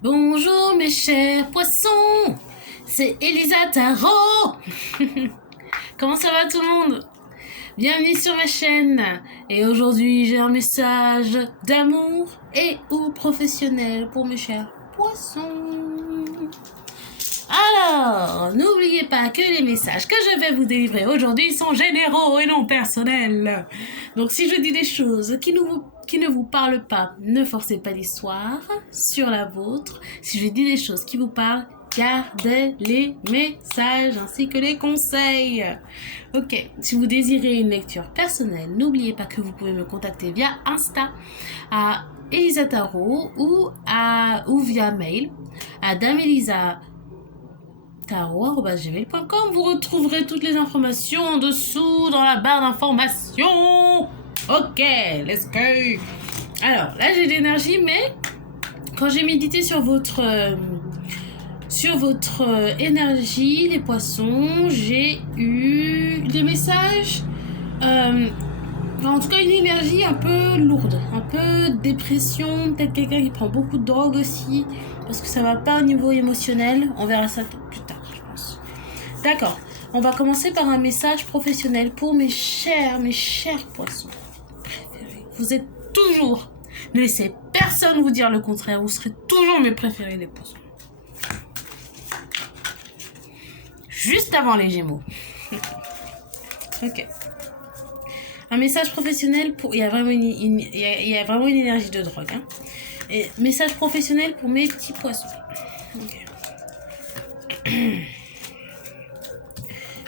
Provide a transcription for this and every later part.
Bonjour mes chers poissons, c'est Elisa Tarot. Comment ça va tout le monde? Bienvenue sur ma chaîne. Et aujourd'hui j'ai un message d'amour et ou professionnel pour mes chers poissons. Alors, n'oubliez pas que les messages que je vais vous délivrer aujourd'hui sont généraux et non personnels. Donc si je dis des choses qui ne vous parlent pas, ne forcez pas l'histoire sur la vôtre. Si je dis des choses qui vous parlent, gardez les messages ainsi que les conseils. Ok, si vous désirez une lecture personnelle, n'oubliez pas que vous pouvez me contacter via Insta à Elisa Tarot ou via mail à damelisa tarot@gmail.com. Vous retrouverez toutes les informations en dessous dans la barre d'informations. Ok, let's go. Alors là j'ai de l'énergie, mais quand j'ai médité sur votre énergie, les poissons, j'ai eu des messages, en tout cas une énergie un peu lourde, un peu dépression, peut-être quelqu'un qui prend beaucoup de drogue aussi, parce que ça va pas au niveau émotionnel. On verra ça plus tard, je pense. D'accord, on va commencer par un message professionnel pour mes chers poissons préférés. Vous êtes toujours, ne laissez personne vous dire le contraire, vous serez toujours mes préférés les poissons. Juste avant les Gémeaux. Ok. Un message professionnel pour... Il y a vraiment une énergie de drogue. Hein. Et message professionnel pour mes petits poissons. Ok.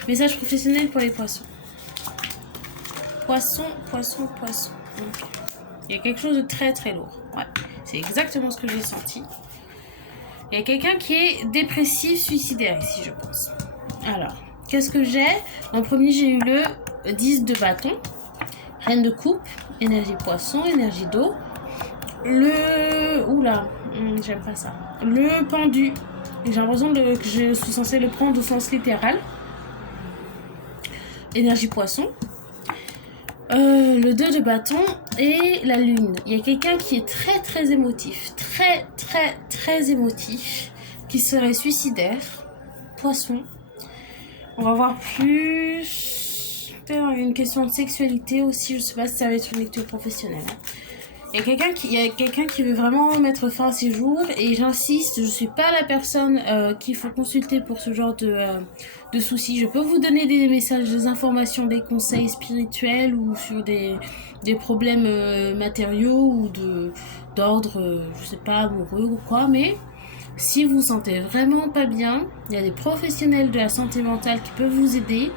Message professionnel pour les poissons. Poisson. Okay. Il y a quelque chose de très très lourd. Ouais. C'est exactement ce que j'ai senti. Il y a quelqu'un qui est dépressif, suicidaire ici, je pense. Alors, qu'est-ce que j'ai? En premier, j'ai eu le 10 de bâton. Reine de coupe, énergie poisson, énergie d'eau. Oula, j'aime pas ça. Le pendu. J'ai l'impression que je suis censée le prendre au sens littéral. Énergie poisson. Le 2 de bâton et la lune. Il y a quelqu'un qui est très très émotif. Très émotif. Qui serait suicidaire. Poisson. On va voir plus... Une question de sexualité aussi. Je sais pas si ça va être une lecture professionnelle. Il y a quelqu'un qui veut vraiment mettre fin à ses jours, et j'insiste, je suis pas la personne qu'il faut consulter pour ce genre de soucis. Je peux vous donner des messages, des informations, des conseils spirituels ou sur des problèmes matériaux ou d'ordre, je sais pas, amoureux ou quoi, mais si vous vous sentez vraiment pas bien, il y a des professionnels de la santé mentale qui peuvent vous aider.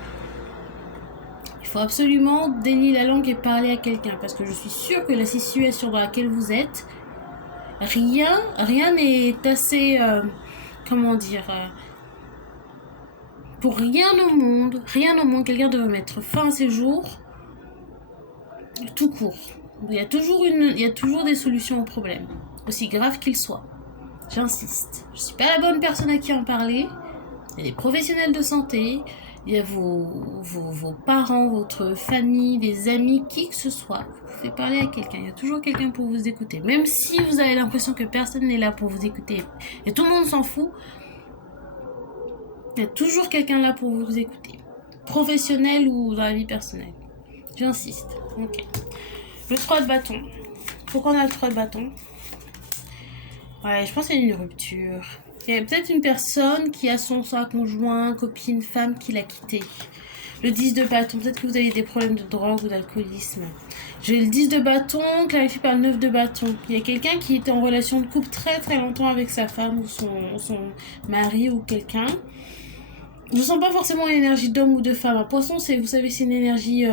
Il faut absolument délier la langue et parler à quelqu'un, parce que je suis sûre que la situation dans laquelle vous êtes, rien n'est assez, pour rien au monde, quelqu'un devrait mettre fin à ses jours, tout court. Il y a toujours des solutions aux problèmes, aussi graves qu'ils soient. J'insiste, je suis pas la bonne personne à qui en parler. Il y a des professionnels de santé, il y a vos parents, votre famille, des amis, qui que ce soit. Vous pouvez parler à quelqu'un, il y a toujours quelqu'un pour vous écouter. Même si vous avez l'impression que personne n'est là pour vous écouter et tout le monde s'en fout, il y a toujours quelqu'un là pour vous écouter. Professionnel ou dans la vie personnelle. J'insiste. Ok. Le 3 de bâton. Pourquoi on a le 3 de bâton? Ouais, je pense qu'il y a une rupture. Il y a peut-être une personne qui a sa conjoint, copine, femme qui l'a quitté. Le 10 de bâton, peut-être que vous avez des problèmes de drogue ou d'alcoolisme. J'ai le 10 de bâton, clarifié par le 9 de bâton. Il y a quelqu'un qui était en relation de couple très très longtemps avec sa femme ou son mari ou quelqu'un. Je sens pas forcément une énergie d'homme ou de femme. Un poisson, vous savez, c'est une énergie...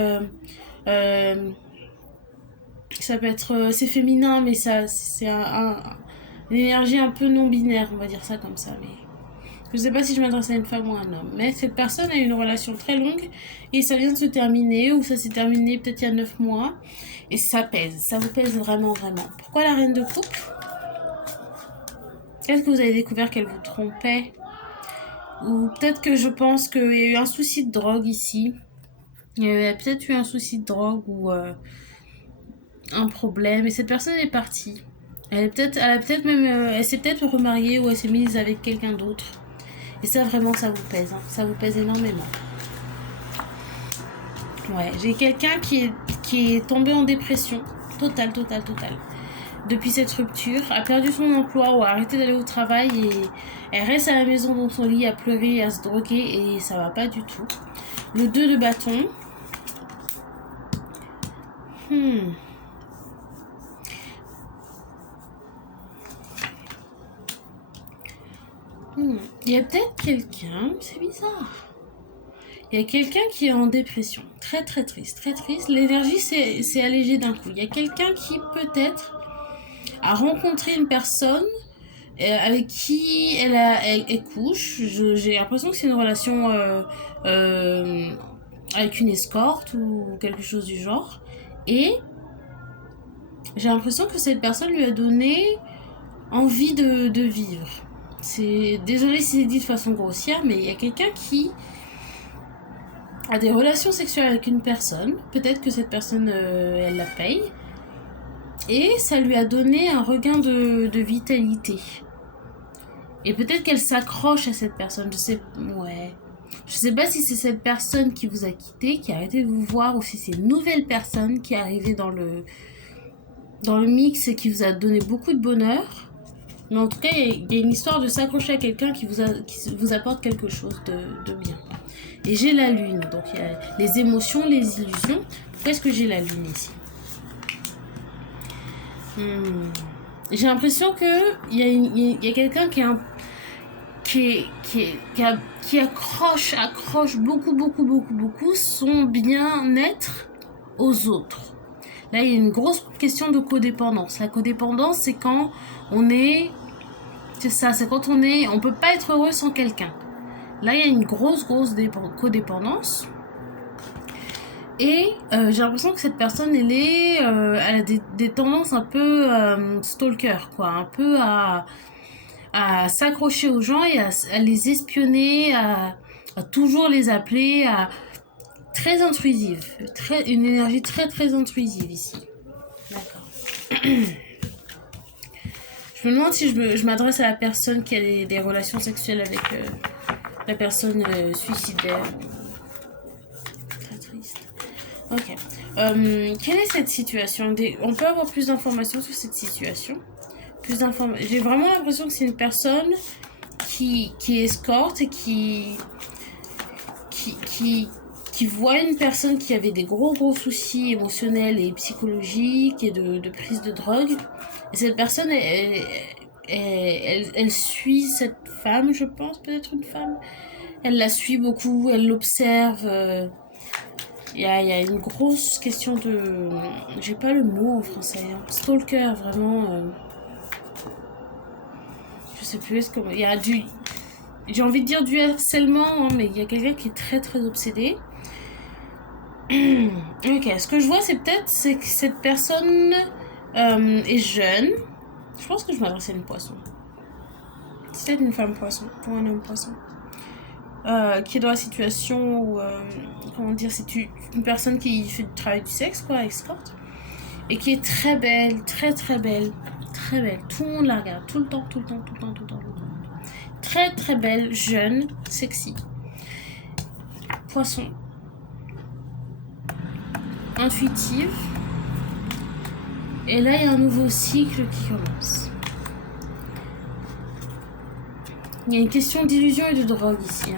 ça peut être... c'est féminin, mais c'est une énergie un peu non-binaire, on va dire ça comme ça. Mais je sais pas si je m'adresse à une femme ou à un homme. Mais cette personne a une relation très longue et ça vient de se terminer, ou ça s'est terminé peut-être il y a 9 mois. Et ça pèse, ça vous pèse vraiment. Pourquoi la reine de coupe? Est-ce que vous avez découvert qu'elle vous trompait? Ou peut-être que je pense qu'il y a eu un souci de drogue ici. Il y a peut-être eu un souci de drogue ou un problème. Et cette personne est partie. Elle s'est peut-être remariée ou elle s'est mise avec quelqu'un d'autre. Et ça, vraiment, ça vous pèse. Hein. Ça vous pèse énormément. Ouais, j'ai quelqu'un qui est tombé en dépression. Totale. Depuis cette rupture, a perdu son emploi ou a arrêté d'aller au travail et elle reste à la maison dans son lit à pleurer et à se droguer et ça va pas du tout. Le 2 de bâton. Il y a peut-être quelqu'un, c'est bizarre. Il y a quelqu'un qui est en dépression, très triste. L'énergie s'est allégée d'un coup. Il y a quelqu'un qui peut-être a rencontré une personne avec qui elle couche. J'ai l'impression que c'est une relation avec une escorte ou quelque chose du genre. Et j'ai l'impression que cette personne lui a donné envie de vivre. Désolée si c'est dit de façon grossière, mais il y a quelqu'un qui a des relations sexuelles avec une personne. Peut-être que cette personne, elle la paye. Et ça lui a donné un regain de vitalité. Et peut-être qu'elle s'accroche à cette personne. Je sais pas si c'est cette personne qui vous a quitté, qui a arrêté de vous voir, ou si c'est une nouvelle personne qui est arrivée dans le mix et qui vous a donné beaucoup de bonheur. Mais en tout cas, il y a une histoire de s'accrocher à quelqu'un qui vous apporte quelque chose de bien. Et j'ai la lune, donc il y a les émotions, les illusions. Pourquoi est-ce que j'ai la lune ici? J'ai l'impression qu'il y a quelqu'un qui accroche beaucoup son bien-être aux autres. Là, il y a une grosse question de codépendance. La codépendance, c'est quand on est... C'est ça, c'est quand on peut pas être heureux sans quelqu'un. Là, il y a une grosse codépendance. Et j'ai l'impression que cette personne, elle a des tendances un peu stalker, quoi. Un peu à s'accrocher aux gens et à les espionner, à toujours les appeler, très intrusive. Une énergie très intrusive ici. D'accord. Je me demande si je m'adresse à la personne qui a des relations sexuelles avec la personne suicidaire. Très triste. Ok. Quelle est cette situation? On peut avoir plus d'informations sur cette situation? J'ai vraiment l'impression que c'est une personne qui escorte et qui voit une personne qui avait des gros soucis émotionnels et psychologiques et de prise de drogue. Et cette personne, elle suit cette femme, je pense, peut-être une femme. Elle la suit beaucoup, elle l'observe. Il y a une grosse question de... J'ai pas le mot en français. Hein. Stalker, vraiment... Je sais plus, il y a du... J'ai envie de dire du harcèlement, hein, mais il y a quelqu'un qui est très obsédé. Ok, ce que je vois, c'est que cette personne est jeune. Je pense que je m'adresse à une poisson. C'est peut-être une femme poisson, ou un homme poisson. Qui est dans la situation où... comment dire, c'est une personne qui fait du travail du sexe, quoi, escorte. Et qui est très belle, très belle. Très belle. Tout le monde la regarde, tout le temps. Très belle, jeune, sexy. Poisson. Intuitive. Et là, il y a un nouveau cycle qui commence. Il y a une question d'illusion et de drogue ici.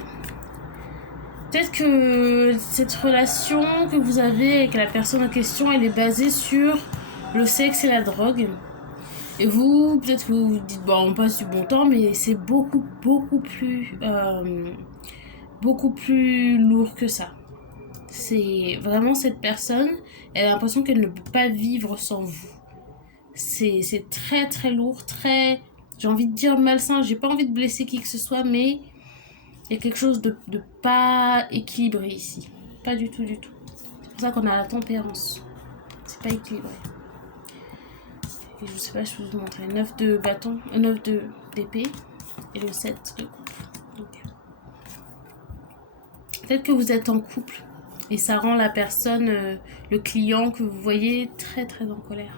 Peut-être que cette relation que vous avez avec la personne en question, elle est basée sur le sexe et la drogue. Et vous, peut-être que vous vous dites, bon, on passe du bon temps, mais c'est beaucoup plus lourd que ça. C'est vraiment cette personne, elle a l'impression qu'elle ne peut pas vivre sans vous. C'est très lourd, j'ai envie de dire malsain, j'ai pas envie de blesser qui que ce soit, mais il y a quelque chose de pas équilibré ici. Pas du tout. C'est pour ça qu'on a la tempérance. C'est pas équilibré. Et je sais pas, je peux vous montrer. 9 de bâton, 9 d'épée et le 7 de coupe. Donc, peut-être que vous êtes en couple et ça rend la personne, le client que vous voyez, très en colère.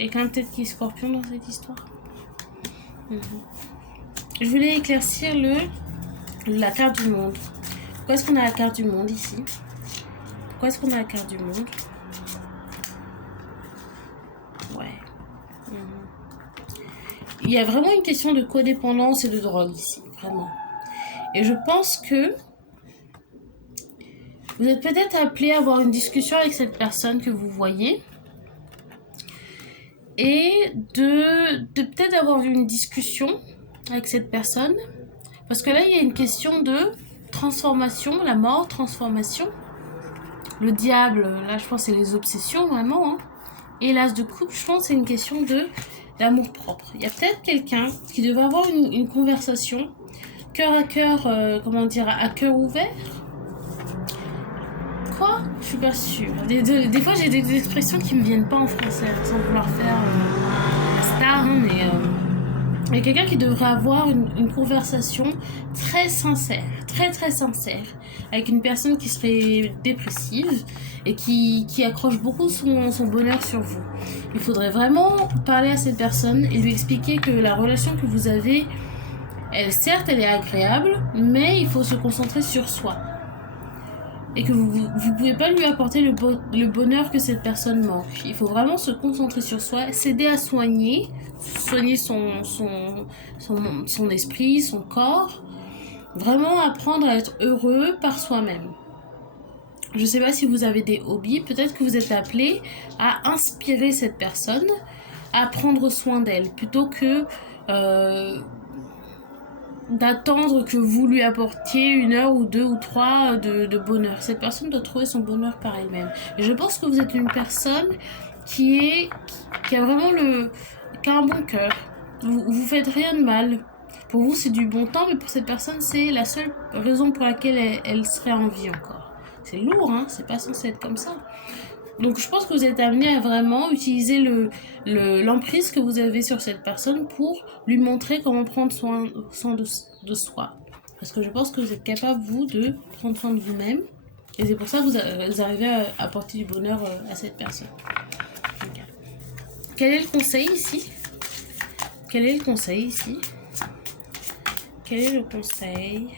Quelqu'un peut-être qui est scorpion dans cette histoire. Je voulais éclaircir la carte du monde. Pourquoi est-ce qu'on a la carte du monde ici? Pourquoi est-ce qu'on a la carte du monde? Ouais. Il y a vraiment une question de codépendance et de drogue ici, vraiment. Et je pense que vous êtes peut-être appelé à avoir une discussion avec cette personne que vous voyez et de peut-être avoir une discussion avec cette personne parce que là il y a une question de transformation, la mort, transformation. Le diable, là je pense c'est les obsessions vraiment, hein. Et l'as de coupe, je pense c'est une question d'amour propre. Il y a peut-être quelqu'un qui devrait avoir une conversation cœur à cœur, comment dire, à cœur ouvert. Quoi? Je suis pas sûre. Des fois, j'ai des expressions qui me viennent pas en français, sans vouloir faire la star, hein, mais il y a quelqu'un qui devrait avoir une conversation très sincère, très très sincère, avec une personne qui serait dépressive et qui accroche beaucoup son bonheur sur vous. Il faudrait vraiment parler à cette personne et lui expliquer que la relation que vous avez, certes, elle est agréable, mais il faut se concentrer sur soi. Et que vous pouvez pas lui apporter le bonheur que cette personne manque. Il faut vraiment se concentrer sur soi, s'aider à soigner son esprit, son corps. Vraiment apprendre à être heureux par soi-même. Je sais pas si vous avez des hobbies, peut-être que vous êtes appelé à inspirer cette personne, à prendre soin d'elle, plutôt que d'attendre que vous lui apportiez 1 heure ou 2 ou 3 de bonheur. Cette personne doit trouver son bonheur par elle-même. Et je pense que vous êtes une personne qui a vraiment qui a un bon cœur. Vous faites rien de mal. Pour vous, c'est du bon temps, mais pour cette personne, c'est la seule raison pour laquelle elle serait en vie encore. C'est lourd, hein, c'est pas censé être comme ça. Donc je pense que vous êtes amené à vraiment utiliser l'emprise que vous avez sur cette personne pour lui montrer comment prendre soin de soi. Parce que je pense que vous êtes capable, vous, de prendre soin de vous-même. Et c'est pour ça que vous arrivez à apporter du bonheur à cette personne. Okay. Quel est le conseil ici? Quel est le conseil ici? Quel est le conseil?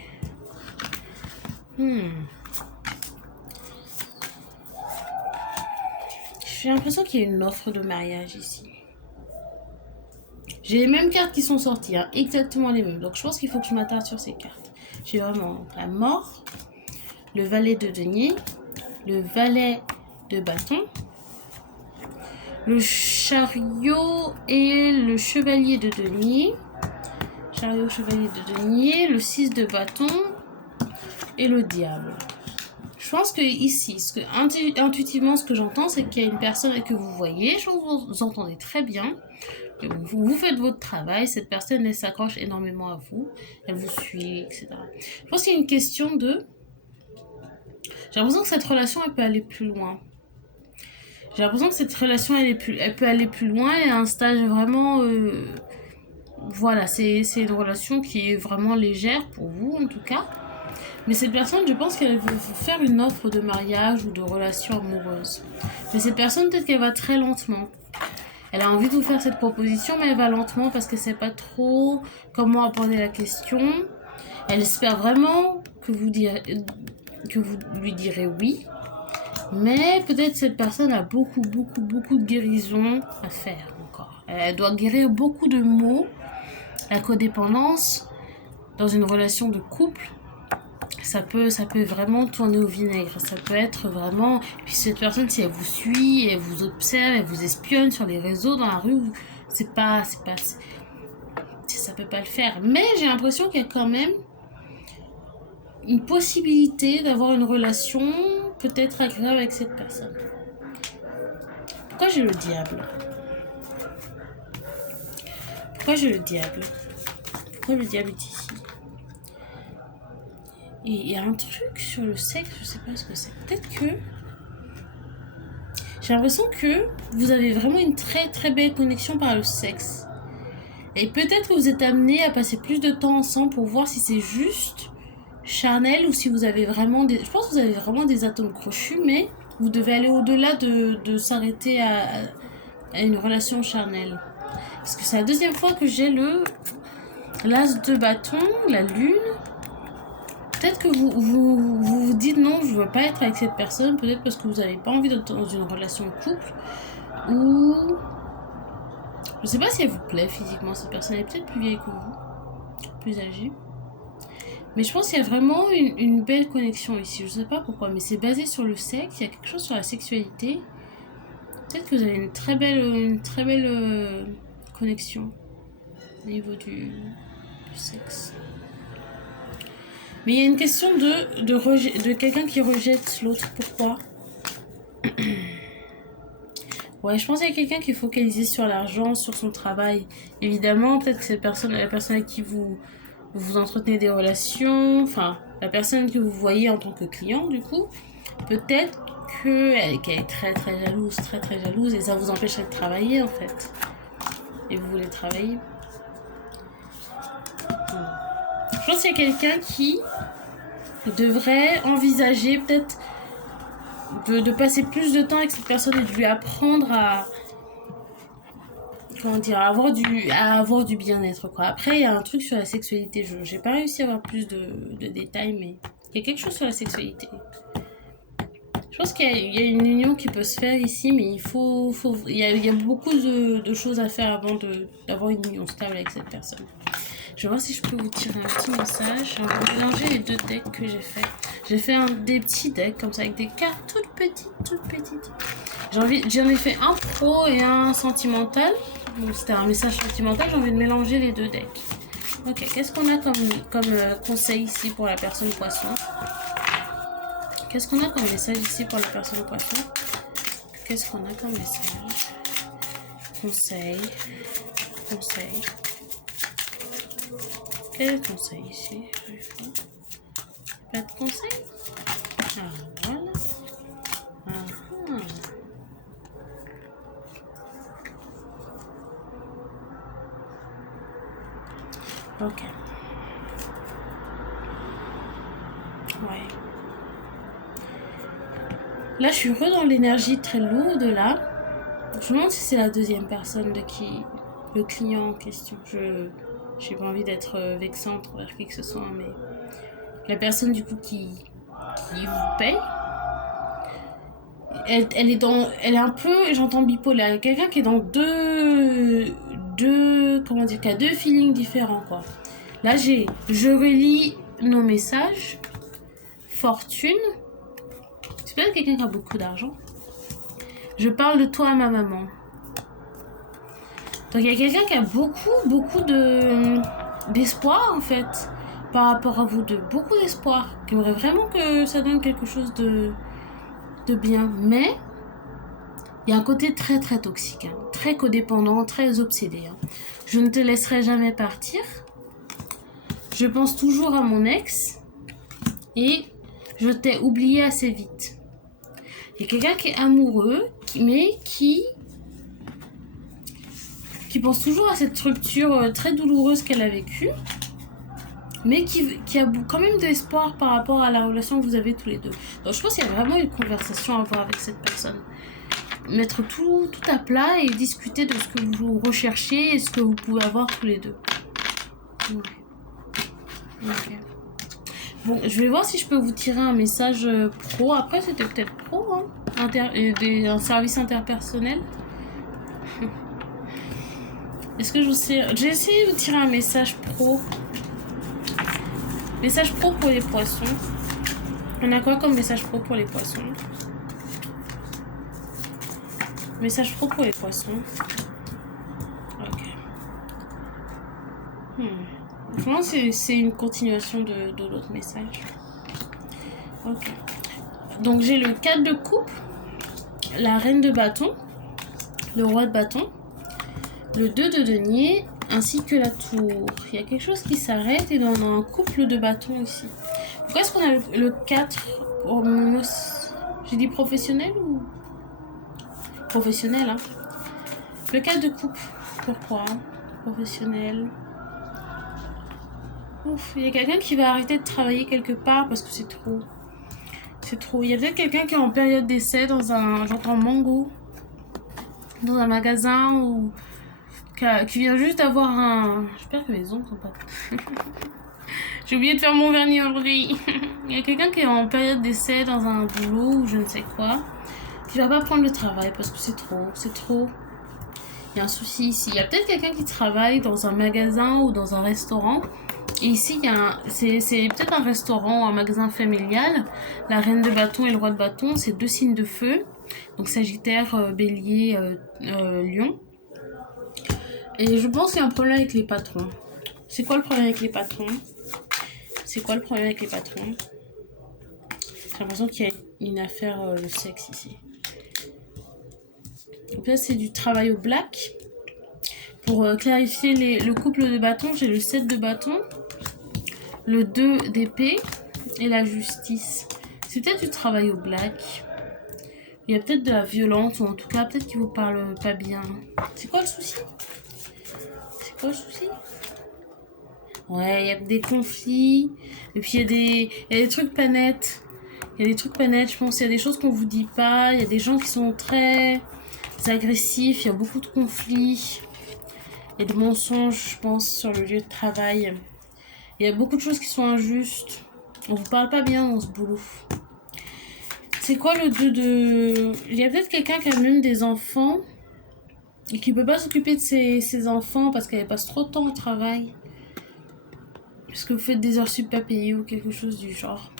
J'ai l'impression qu'il y a une offre de mariage ici. J'ai les mêmes cartes qui sont sorties, hein, exactement les mêmes. Donc je pense qu'il faut que je m'attarde sur ces cartes. J'ai vraiment la mort, le valet de denier, le valet de bâton, le chariot et le chevalier de denier. Chariot, chevalier de denier, le 6 de bâton et le diable. Je pense que ici, intuitivement, ce que j'entends, c'est qu'il y a une personne que vous voyez, je pense que vous entendez très bien. Vous faites votre travail, cette personne, elle s'accroche énormément à vous, elle vous suit, etc. Je pense qu'il y a une question de... J'ai l'impression que cette relation, elle peut aller plus loin. J'ai l'impression que cette relation, elle peut aller plus loin et à un stage vraiment... Voilà, c'est une relation qui est vraiment légère pour vous, en tout cas. Mais cette personne, je pense qu'elle veut vous faire une offre de mariage ou de relation amoureuse. Mais cette personne, peut-être qu'elle va très lentement. Elle a envie de vous faire cette proposition, mais elle va lentement parce qu'elle ne sait pas trop comment aborder la question. Elle espère vraiment que vous lui direz oui. Mais peut-être cette personne a beaucoup de guérison à faire encore. Elle doit guérir beaucoup de maux. La codépendance dans une relation de couple, ça peut vraiment tourner au vinaigre. Ça peut être vraiment... Et puis cette personne, si elle vous suit, elle vous observe, elle vous espionne sur les réseaux, dans la rue, ça peut pas le faire. Mais j'ai l'impression qu'il y a quand même une possibilité d'avoir une relation peut-être agréable avec cette personne. Pourquoi j'ai le diable? Pourquoi j'ai le diable? Pourquoi le diable est ici? Et il y a un truc sur le sexe, je sais pas ce que c'est. Peut-être que... J'ai l'impression que vous avez vraiment une très belle connexion par le sexe. Et peut-être que vous êtes amené à passer plus de temps ensemble pour voir si c'est juste charnel ou si vous avez vraiment des... Je pense que vous avez vraiment des atomes crochus, mais vous devez aller au-delà de s'arrêter à une relation charnelle. Parce que c'est la deuxième fois que j'ai l'as de bâton, la lune. Peut-être que vous dites non, je veux pas être avec cette personne. Peut-être parce que vous n'avez pas envie d'être dans une relation de couple. Ou... Je sais pas si elle vous plaît physiquement, cette personne. Elle est peut-être plus vieille que vous. Plus âgée. Mais je pense qu'il y a vraiment une belle connexion ici. Je sais pas pourquoi, mais c'est basé sur le sexe. Il y a quelque chose sur la sexualité. Peut-être que vous avez une très belle connexion au niveau du sexe. Mais il y a une question de quelqu'un qui rejette l'autre. Pourquoi? Ouais, je pense qu'il y a quelqu'un qui est focalisé sur l'argent, sur son travail. Évidemment, peut-être que la personne avec qui vous entretenez des relations, enfin, la personne que vous voyez en tant que client, du coup, peut-être qu'elle est très jalouse, et ça vous empêcherait de travailler, en fait. Et vous voulez travailler. Je pense qu'il y a quelqu'un qui devrait envisager peut-être de passer plus de temps avec cette personne et de lui apprendre à avoir du bien-être, quoi. Après, il y a un truc sur la sexualité. J'ai pas réussi à avoir plus de détails, mais il y a quelque chose sur la sexualité. Je pense qu'il y a une union qui peut se faire ici, mais il y a beaucoup de choses à faire avant d'avoir une union stable avec cette personne. Je vais voir si je peux vous tirer un petit message. On va mélanger les deux decks que j'ai fait. J'ai fait des petits decks comme ça avec des cartes toutes petites. J'en ai fait un pro et un sentimental. Donc c'était un message sentimental. J'ai envie de mélanger les deux decks. Ok, qu'est-ce qu'on a comme conseil ici pour la personne poisson? Qu'est-ce qu'on a comme message ici pour la personne poisson? Qu'est-ce qu'on a comme message? Conseil. Quel conseil ici? Pas de conseil? Ah, voilà. Ok. Ouais. Là, je suis heureux dans l'énergie très lourde, là. Je me demande si c'est la deuxième personne le client en question. J'ai pas envie d'être vexante envers qui que ce soit, mais la personne du coup qui vous paye, elle est un peu, j'entends bipolaire. Il y a quelqu'un qui est dans comment dire, qui a deux feelings différents, quoi. Là, je relis nos messages. Fortune. C'est peut-être quelqu'un qui a beaucoup d'argent. Je parle de toi à ma maman. Donc il y a quelqu'un qui a beaucoup d'espoir en fait par rapport à vous deux. Beaucoup d'espoir. Qui aimerait vraiment que ça donne quelque chose de bien. Mais il y a un côté très toxique. Hein, très codépendant, très obsédé. Hein. Je ne te laisserai jamais partir. Je pense toujours à mon ex. Et je t'ai oublié assez vite. Il y a quelqu'un qui est amoureux, mais qui pense toujours à cette rupture très douloureuse qu'elle a vécue, mais qui a quand même de l'espoir par rapport à la relation que vous avez tous les deux. Donc je pense qu'il y a vraiment une conversation à avoir avec cette personne. Mettre tout à plat et discuter de ce que vous recherchez et ce que vous pouvez avoir tous les deux. Ok. Bon, je vais voir si je peux vous tirer un message pro. Après, c'était peut-être pro, hein. Un service interpersonnel. Est-ce que je sais... J'ai essayé de vous tirer un message pro. Message pro pour les poissons. On a quoi comme message pro pour les poissons? Message pro pour les poissons. Ok. Je pense que c'est une continuation de l'autre message. Ok. Donc j'ai le 4 de coupe, la reine de bâton, le roi de bâton, le 2 de denier, ainsi que la tour. Il y a quelque chose qui s'arrête et on a un couple de bâtons ici. Pourquoi est-ce qu'on a le 4 pour j'ai dit professionnel ou professionnel, hein? Le 4 de coupe. Pourquoi? Professionnel. Ouf, il y a quelqu'un qui va arrêter de travailler quelque part parce que c'est trop. C'est trop. Il y a peut-être quelqu'un qui est en période d'essai dans un... J'entends mango. dans un magasin ou qui vient juste d'avoir un... J'espère que les ongles sont pas... J'ai oublié de faire mon vernis aujourd'hui. Il y a quelqu'un qui est en période d'essai dans un boulot ou je ne sais quoi, qui va pas prendre le travail parce que c'est trop. Il y a un souci ici. Il y a peut-être quelqu'un qui travaille dans un magasin ou dans un restaurant. Et ici, c'est peut-être un restaurant ou un magasin familial. La reine de bâton et le roi de bâton, c'est 2 signes de feu. Donc Sagittaire, Bélier, Lion. Et je pense qu'il y a un problème avec les patrons. C'est quoi le problème avec les patrons? J'ai l'impression qu'il y a une affaire de sexe ici. Donc là, c'est du travail au black. Pour clarifier le couple de bâtons, j'ai le 7 de bâton, le 2 d'épée et la justice. C'est peut-être du travail au black. Il y a peut-être de la violence, ou en tout cas, peut-être qu'il vous parle pas bien. C'est quoi le souci? Ouais, il y a des conflits. Et puis, il y a des trucs pas nets. Je pense. Il y a des choses qu'on vous dit pas. Il y a des gens qui sont très agressifs. Il y a beaucoup de conflits. Et de mensonges, je pense, sur le lieu de travail. Il y a beaucoup de choses qui sont injustes. On vous parle pas bien dans ce boulot. C'est quoi le 2 de... Il y a peut-être quelqu'un qui a même des enfants et qui peut pas s'occuper de ses enfants parce qu'elle passe trop de temps au travail. Parce que vous faites des heures sup pas payées ou quelque chose du genre.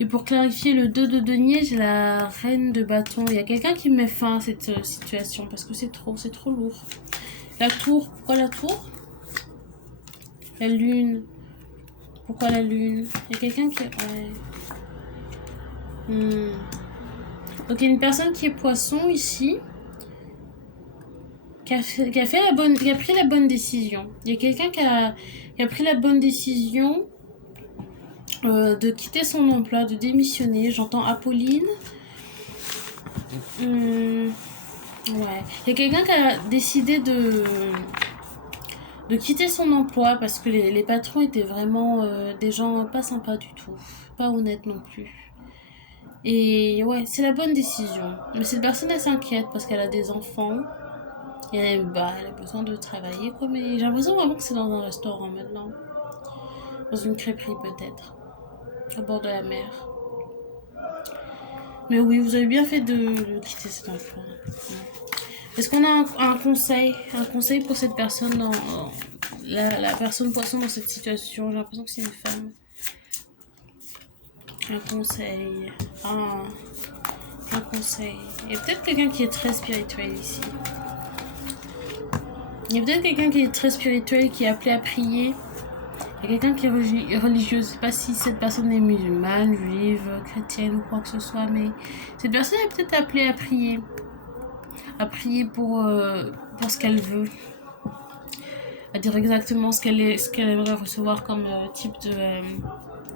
Et pour clarifier le 2 de denier, j'ai la reine de bâton. Il y a quelqu'un qui met fin à cette situation parce que c'est trop lourd. La tour, pourquoi la tour? La lune. Pourquoi la lune? Il y a quelqu'un qui... Ouais. Donc il y a une personne qui est poisson ici. Qui a pris la bonne décision. Il y a quelqu'un qui a pris la bonne décision de quitter son emploi, de démissionner. J'entends Apolline. Ouais. Il y a quelqu'un qui a décidé de quitter son emploi parce que les patrons étaient vraiment des gens pas sympas du tout. Pas honnêtes non plus. Et ouais, c'est la bonne décision. Mais cette personne, elle s'inquiète parce qu'elle a des enfants. Et elle a besoin de travailler, quoi. Mais j'ai l'impression vraiment que c'est dans un restaurant maintenant. Dans une crêperie, peut-être. Au bord de la mer. Mais oui, vous avez bien fait de quitter cet emploi. Est-ce qu'on a un conseil pour cette personne, la personne poisson dans cette situation? J'ai l'impression que c'est une femme. Un conseil. Un conseil. Il y a peut-être quelqu'un qui est très spirituel ici. Il y a peut-être quelqu'un qui est très spirituel, qui est appelé à prier. Il y a quelqu'un qui est religieux. Je ne sais pas si cette personne est musulmane, juive, chrétienne ou quoi que ce soit, mais cette personne est peut-être appelée à prier. À prier pour ce qu'elle veut. À dire exactement ce qu'elle aimerait recevoir comme type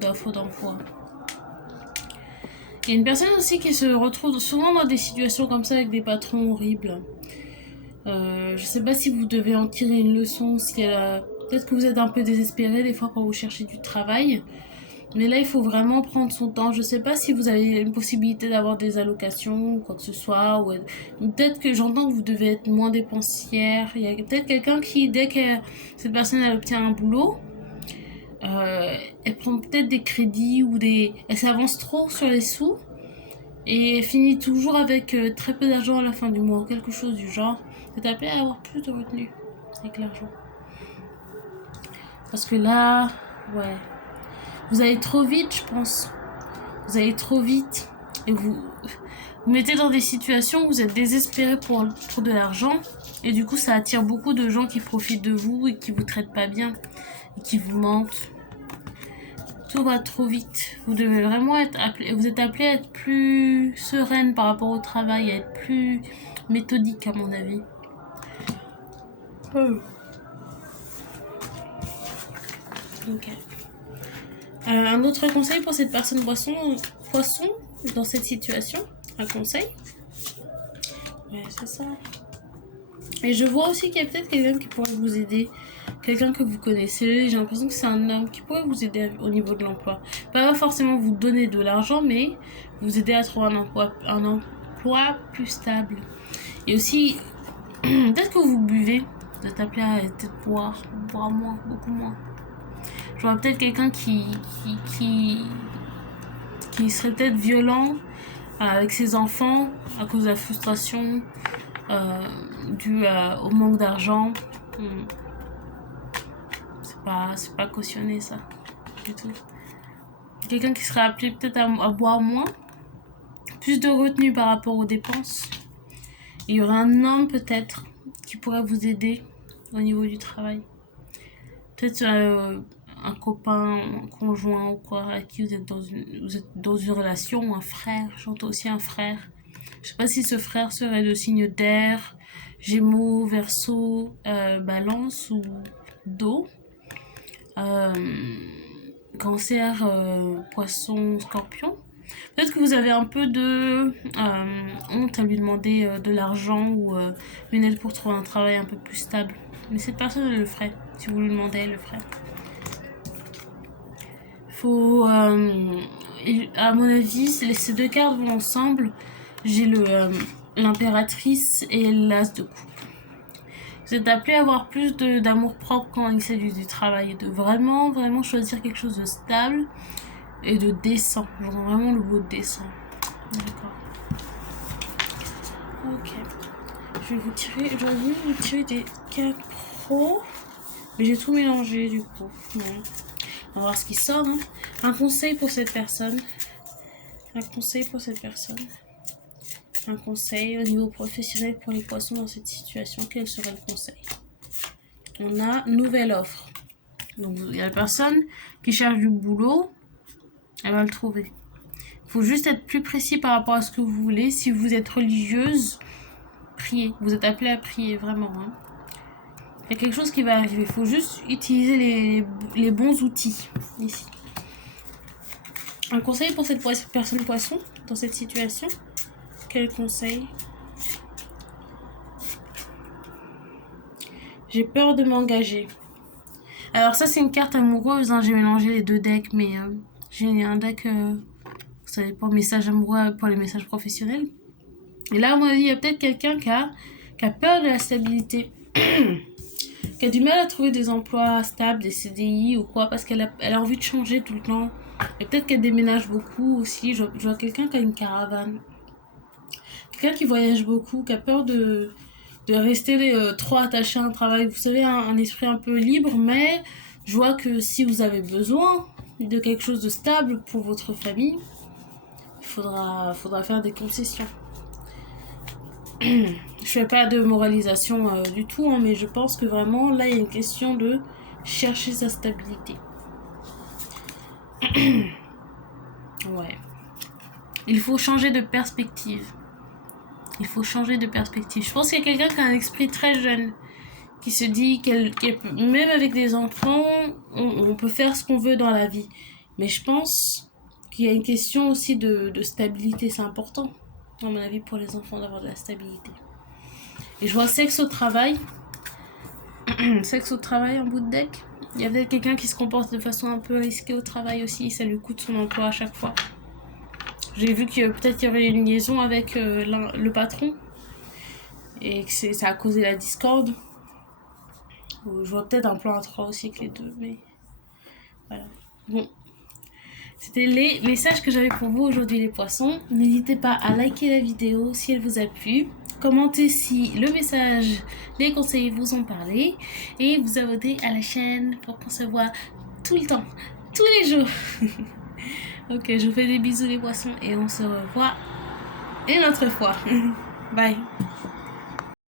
d'offre d'emploi. Il y a une personne aussi qui se retrouve souvent dans des situations comme ça avec des patrons horribles. Je sais pas si vous devez en tirer une leçon, peut-être que vous êtes un peu désespéré des fois quand vous cherchez du travail. Mais là, il faut vraiment prendre son temps. Je sais pas si vous avez une possibilité d'avoir des allocations ou quoi que ce soit. Ou peut-être que j'entends que vous devez être moins dépensière. Il y a peut-être quelqu'un qui, dès que cette personne elle obtient un boulot, elle prend peut-être des crédits ou elle s'avance trop sur les sous. Et elle finit toujours avec très peu d'argent à la fin du mois ou quelque chose du genre. C'est appelé à avoir plus de retenue avec l'argent. Parce que là, ouais. Vous allez trop vite, je pense. Vous allez trop vite. Et vous mettez dans des situations où vous êtes désespéré pour de l'argent. Et du coup, ça attire beaucoup de gens qui profitent de vous et qui vous traitent pas bien. Et qui vous mentent. Tout va trop vite. Vous devez vraiment vous êtes appelé à être plus sereine par rapport au travail, à être plus méthodique à mon avis. Ok. Un autre conseil pour cette personne poisson dans cette situation? Un conseil? Ouais, c'est ça. Et je vois aussi qu'il y a peut-être quelqu'un qui pourrait vous aider. Quelqu'un que vous connaissez. J'ai l'impression que c'est un homme qui pourrait vous aider au niveau de l'emploi. Pas forcément vous donner de l'argent, mais vous aider à trouver un emploi plus stable. Et aussi, Peut-être que vous buvez. Vous êtes appelé à peut-être boire moins, beaucoup moins. Je vois peut-être quelqu'un qui serait peut-être violent avec ses enfants à cause de la frustration due au manque d'argent. C'est pas cautionné ça du tout. Quelqu'un qui serait appelé peut-être à boire moins, plus de retenue par rapport aux dépenses. Il y aurait un homme peut-être qui pourrait vous aider au niveau du travail. Peut-être un copain, un conjoint ou quoi, avec qui vous êtes dans une relation, ou un frère. J'entends aussi un frère. Je sais pas si ce frère serait de signe d'air, Gémeaux, Verseau, Balance ou d'eau. Cancer, Poisson, Scorpion. Peut-être que vous avez un peu de honte à lui demander de l'argent ou une aide pour trouver un travail un peu plus stable. Mais cette personne, elle le ferait. Si vous lui demandez, elle le ferait. Faut, à mon avis, ces deux cartes vont ensemble. J'ai l'impératrice et l'as de coupe. Vous êtes appelé à avoir plus d'amour propre quand il s'agit du travail et de vraiment, vraiment choisir quelque chose de stable et de décent. J'entends vraiment le mot décent. D'accord. Ok. Je vais vous tirer des cartes pro. Mais j'ai tout mélangé du coup. Ouais. On va voir ce qui sort. Hein. Un conseil pour cette personne. Un conseil au niveau professionnel pour les poissons dans cette situation. Quel serait le conseil? On a nouvelle offre. Donc il y a la personne qui cherche du boulot. Elle va le trouver. Il faut juste être plus précis par rapport à ce que vous voulez. Si vous êtes religieuse, priez. Vous êtes appelé à prier, vraiment. Hein. Il y a quelque chose qui va arriver. Il faut juste utiliser les bons outils, ici. Un conseil pour cette personne poisson, dans cette situation? Quel conseil? J'ai peur de m'engager. Alors ça, c'est une carte amoureuse. Hein. J'ai mélangé les deux decks, mais j'ai un deck... vous savez, pour message amoureux, pour les messages professionnels. Et là, à mon avis, il y a peut-être quelqu'un qui a peur de la stabilité. Qui a du mal à trouver des emplois stables, des CDI ou quoi, parce qu'elle a envie de changer tout le temps. Et peut-être qu'elle déménage beaucoup aussi. Je vois quelqu'un qui a une caravane. Quelqu'un qui voyage beaucoup, qui a peur de rester trop attaché à un travail. Vous savez, un esprit un peu libre, mais je vois que si vous avez besoin de quelque chose de stable pour votre famille, il faudra faire des concessions. Je fais pas de moralisation du tout, hein, mais je pense que vraiment, là, il y a une question de chercher sa stabilité. Ouais. Il faut changer de perspective. Je pense qu'il y a quelqu'un qui a un esprit très jeune, qui se dit même avec des enfants, on peut faire ce qu'on veut dans la vie. Mais je pense qu'il y a une question aussi de stabilité. C'est important, à mon avis, pour les enfants d'avoir de la stabilité. Et je vois sexe au travail. Sexe au travail en bout de deck. Il y a peut-être quelqu'un qui se comporte de façon un peu risquée au travail aussi. Ça lui coûte son emploi à chaque fois. J'ai vu que peut-être qu'il y aurait une liaison avec le patron. Et que ça a causé la discorde. Je vois peut-être un plan à 3 aussi avec les deux. Mais voilà. Bon. C'était les messages que j'avais pour vous aujourd'hui les poissons. N'hésitez pas à liker la vidéo si elle vous a plu. Commentez si le message, les conseils vous ont parlé. Et vous abonner à la chaîne pour qu'on se voit tout le temps, tous les jours. Ok, je vous fais des bisous les poissons et on se revoit une autre fois. Bye.